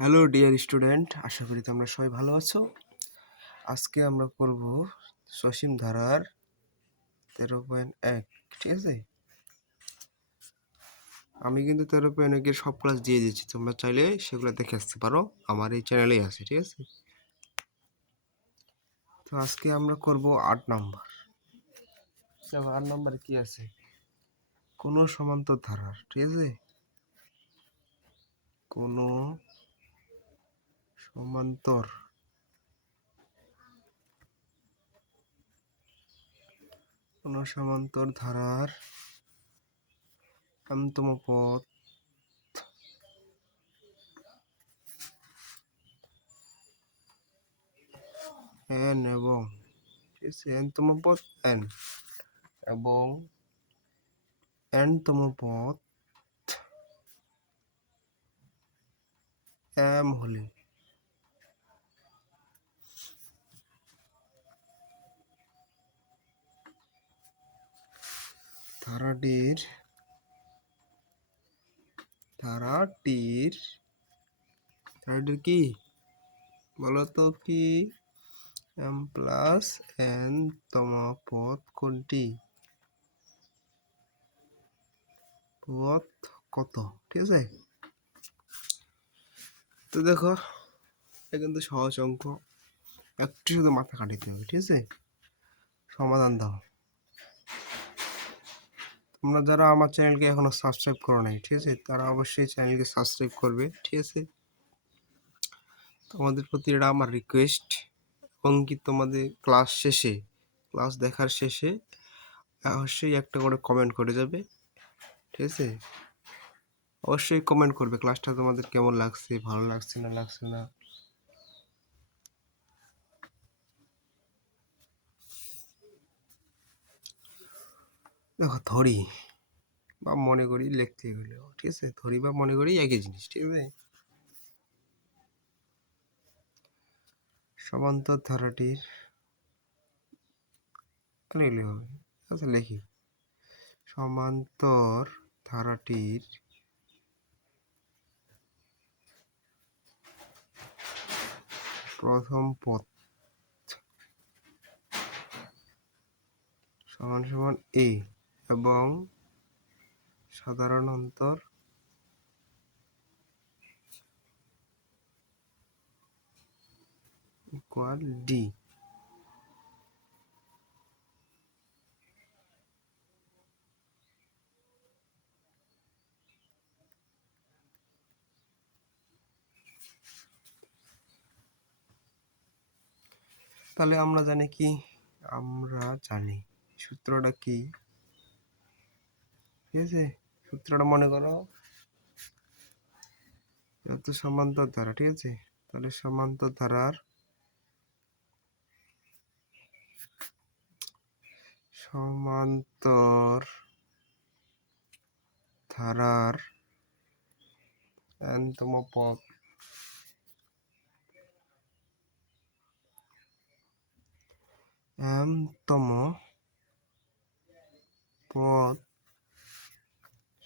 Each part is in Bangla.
হ্যালো ডিয়ার স্টুডেন্ট, আশা করি তোমরা সবাই ভালো আছো। আজকে আমরা করব সসীম ধারার 13.1। ঠিক আছে, আমি কিন্তু 13.1 এর সব ক্লাস দিয়ে দিচ্ছি, তোমরা চাইলে সেগুলো দেখে আসতে পারো, আমার এই চ্যানেলেই আছে। ঠিক আছে, তো আজকে আমরা করব 8 নাম্বার। 8 নাম্বার কি আছে, কোনো সমান্তর ধারার। ঠিক আছে, কোনো সমান্তর ধারার m-তম পদ n এবং n-তম পদ n এবং n-তম পদ m হলে ধারাটির কি বলতো, কি m প্লাস n তম পদ কোনটি, পদ কত। ঠিক আছে, তো দেখো এটা কিন্তু সহজ অঙ্ক, একটু শুধু মাথা খাটাতে হবে। ঠিক আছে, সমাধান দাও। তোমরা যারা আমার চ্যানেলকে এখনো সাবস্ক্রাইব করো নাই, ঠিক আছে, তারা অবশ্যই চ্যানেলকে সাবস্ক্রাইব করবে। ঠিক আছে, তোমাদের প্রতি এটা আমার রিকোয়েস্ট। এবং কি তোমাদের ক্লাস দেখার শেষে অবশ্যই একটা করে কমেন্ট করে যাবে। ঠিক আছে, অবশ্যই কমেন্ট করবে ক্লাসটা তোমাদের কেমন লাগছে, ভালো লাগছে না। দেখো, ধরি বা মনে করি লিখতে গেলে, ঠিক আছে, ধরি বা মনে করি একই জিনিস। ঠিক আছে, সমান্তর ধারাটির লিখলে হবে। আচ্ছা, লিখি, সমান্তর ধারাটির প্রথম পদ সমান সমান a এবং সাধারণ অন্তর ইকুয়াল d। তাহলে আমরা জানি সূত্রটা কি। ঠিক আছে, সূত্রটা মনে করো, যত সমান্তর ধারা, ঠিক আছে, তাহলে সমান্তর ধারার n-তম পদ m-তম পদ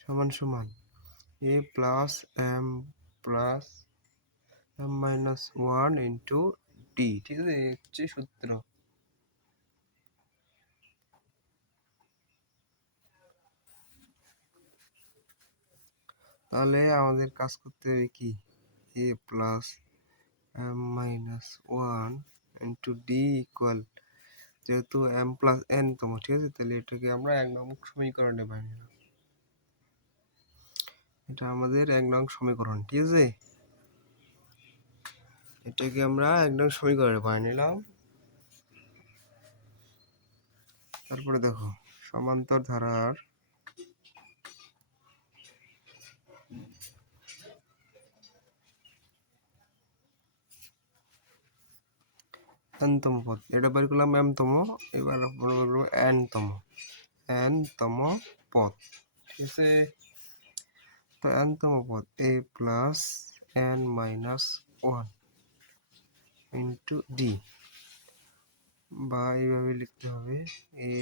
সমান সমান a plus m plus m minus 1 into d। ঠিক আছে, এই হচ্ছে সূত্র। তাহলে আমাদের কাজ করতে হবে কি, a plus m minus 1 into d equal, যেহেতু m প্লাস n তম, ঠিক আছে, তাহলে এটাকে আমরা 1 নং সমীকরণে পাই নিলাম। এটা আমাদের 1 নং সমীকরণ। ঠিক আছে, এটাকে আমরা 1 নং সমীকরণে পাই নিলাম। তারপরে দেখো, সমান্তর ধারার n-তম পদ, এটা বের করলাম m-তম, এবার n-তম পদ। ঠিক আছে, তো n-তম পদ a plus n minus 1 into d, বা এইভাবে লিখতে হবে a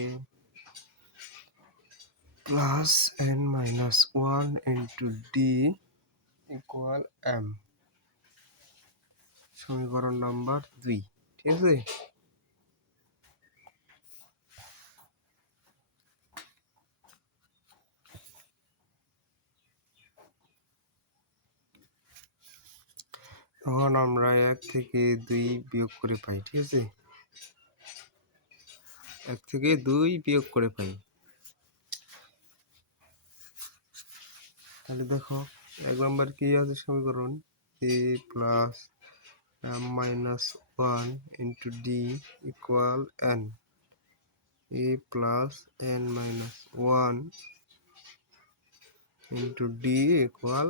plus n minus 1 into d equal m। সমীকরণ নাম্বার 2, ঠিক আছে। এখন আমরা 1 থেকে 2 বিয়োগ করে পাই, ঠিক আছে। 1 থেকে 2 বিয়োগ করে পাই। তাহলে দেখো 1 নম্বর কি আছে সমীকরণ, a plus m minus 1 into d equal n, a plus n minus 1 into d equal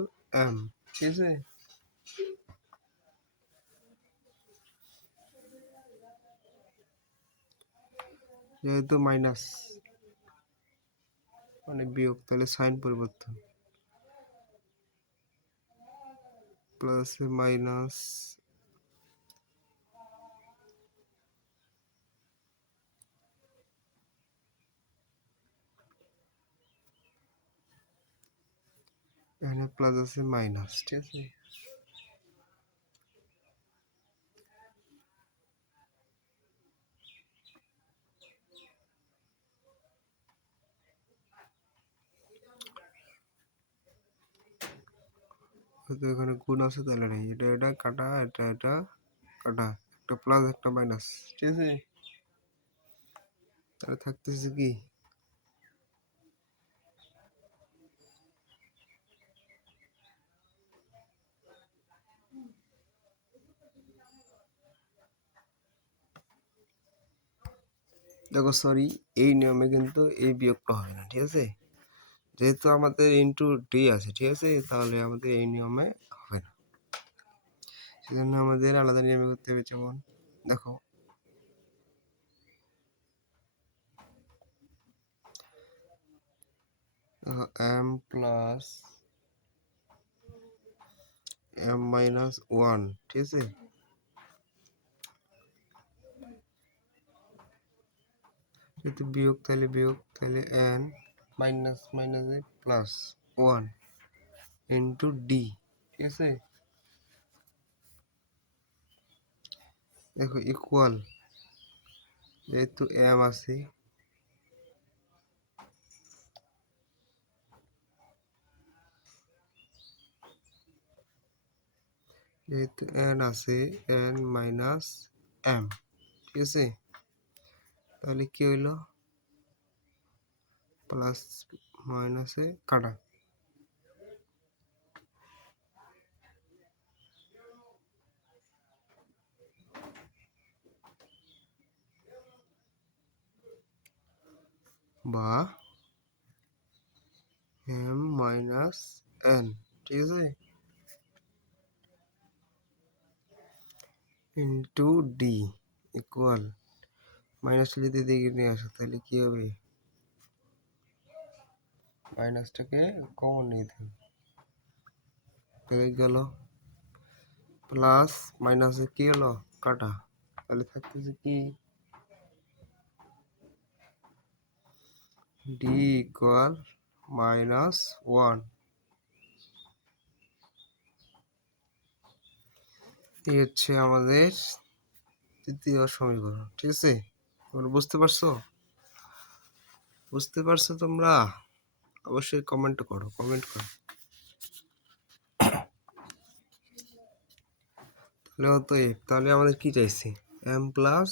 m, ঠিক আছে। যেহেতু মাইনাস মানে বিয়োগ, তাহলে সাইন পরিবর্তন, প্লাস মাইনাস এখানে প্লাস আছে মাইনাস, ঠিক আছে। তো এখানে গুণ আছে তাহলে নেই, এটা এটা কাটা, এটা এটা কাটা, একটা প্লাস একটা মাইনাস, ঠিক আছে। তাহলে থাকতেছে কি, দেখো সরি, এই নিয়মে কিন্তু এই বিয়োগটা হবে না, ঠিক আছে। যেহেতু আমাদের ইনটু ডি আছে, ঠিক আছে, তাহলে আমাদের এই নিয়মে হবে না, সেজন্য আমাদের আলাদা নিয়মে করতে হবে। যেমন দেখো m প্লাস m মাইনাস 1, ঠিক আছে। যেহেতু বিয়োগ তাহলে বিয়োগ, তাহলে n মাইনাস মাইনাসে প্লাস 1 ইন্টু ডি, ঠিক আছে। দেখো ইকুয়াল, যেহেতু m আছে, যেহেতু n আছে, n মাইনাস m, ঠিক আছে। তাহলে কি হইলো, প্লাস মাইনাসে কাটা, বা m মাইনাস n, ঠিক আছে, ইন্টু ডি ইকুয়াল, মাইনাস যদি দিকে নিয়ে আসো তাহলে কি হবে, মাইনাসটাকে কমন নিতে হবে, হয়ে গেল। প্লাস মাইনাসে কি হলো, কাটা, তাহলে থাকতেছে কি, ডি ইকুয়াল মাইনাস 1। এই হচ্ছে আমাদের তৃতীয় সমীকরণ, ঠিক আছে। তোমরা বুঝতে পারছো, বুঝতে পারছো তোমরা? অবশ্যই কমেন্ট করো, কমেন্ট করো। তাহলে অতএব, তাহলে আমাদের কি চাইছে, m প্লাস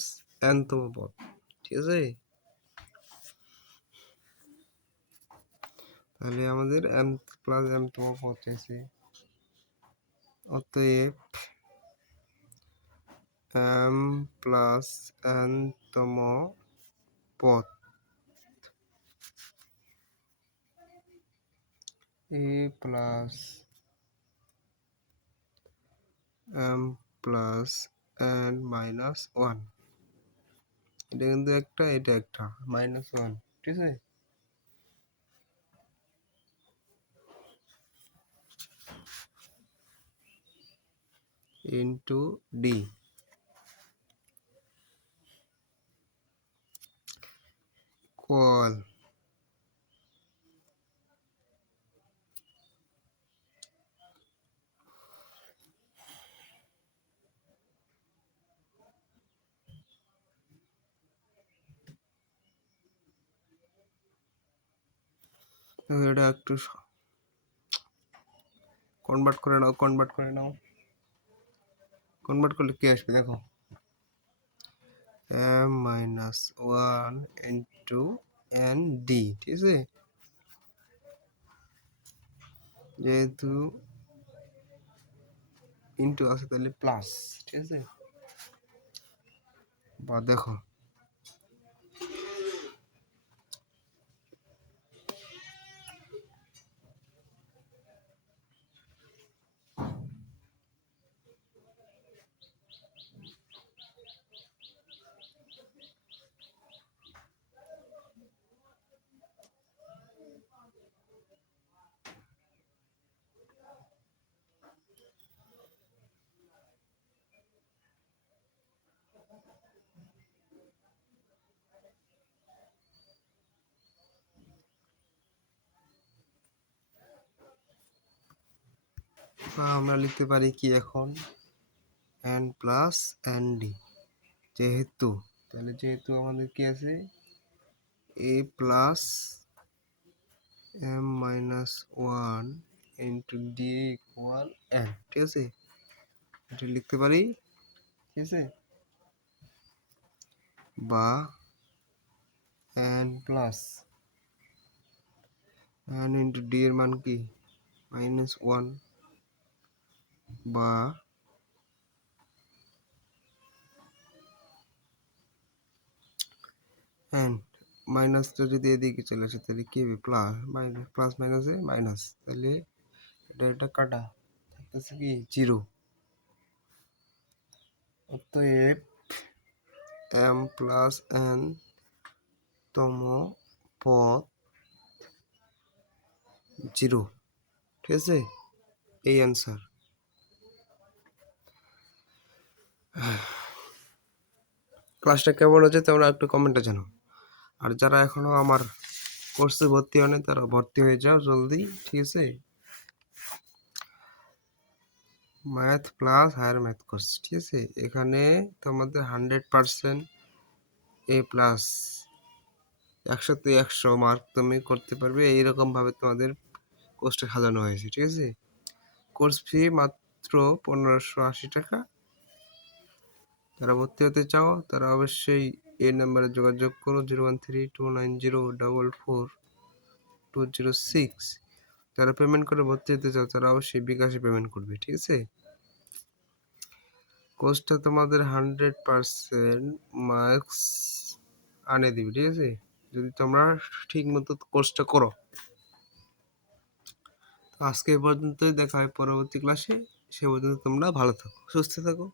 n তম পদ, ঠিক আছে। তাহলে আমাদের m প্লাস m তম পদ চাইছে, অতএব m প্লাস n তম পদ a plus m plus n minus 1, এটা কিন্তু একটা, এটা একটা মাইনাস 1, ঠিক আছে। ইন্টু ডি ইকুয়াল, এটা একটু কনভার্ট করে নাও, কনভার্ট করলে কি আসবে দেখো, m-1 ইন্টু এন ডি, ঠিক আছে, যেহেতু ইন্টু আছে তাহলে প্লাস, ঠিক আছে। বা দেখো আমরা লিখতে পারি কি এখন, n প্লাস এন ডি, যেহেতু তাহলে যেহেতু আমাদের কি আছে a plus m-1 into D equal n, ঠিক আছে, এটা লিখতে পারি, ঠিক আছে। বা n plus n into D এর মান কি -1, বা n মাইনাসটা যদি এদিকে চলে আসে তাহলে কি হবে, প্লাস মাইনাসে মাইনাস, তাহলে এটা কাটা থাকতেছে কি 0। অতএব m প্লাস n তম পদ 0, ঠিক আছে, এই অ্যান্সার। ক্লাসটা কেমন হচ্ছে তোমরা একটু কমেন্টে জানাও। আর যারা এখনো আমার কোর্সে ভর্তি হয়নি তারা ভর্তি হয়ে যাও জলদি, ঠিক আছে। Math plus higher math course, ঠিক আছে, এখানে তোমাদের 100% এ প্লাস, 100-তে 100 মার্ক তুমি করতে পারবে, এইরকম ভাবে তোমাদের কোর্সটা সাজানো হয়েছে, ঠিক আছে। কোর্স ফি মাত্র 1580 টাকা। যারা ভর্তি হতে চাও তারা অবশ্যই এই নাম্বারে যোগাযোগ করো, 013290442006। যারা পেমেন্ট করে ভর্তি হতে চাও তারা অবশ্যই বিকাশে পেমেন্ট করবে, ঠিক আছে। কোর্সটা তোমাদের 100% মার্কস আনে দিবে, ঠিক আছে, যদি তোমরা ঠিক মতো কোর্সটা করো। আজকে এই পর্যন্তই, দেখা হয় পরবর্তী ক্লাসে। সে পর্যন্ত তোমরা ভালো থাকো, সুস্থ থাকো।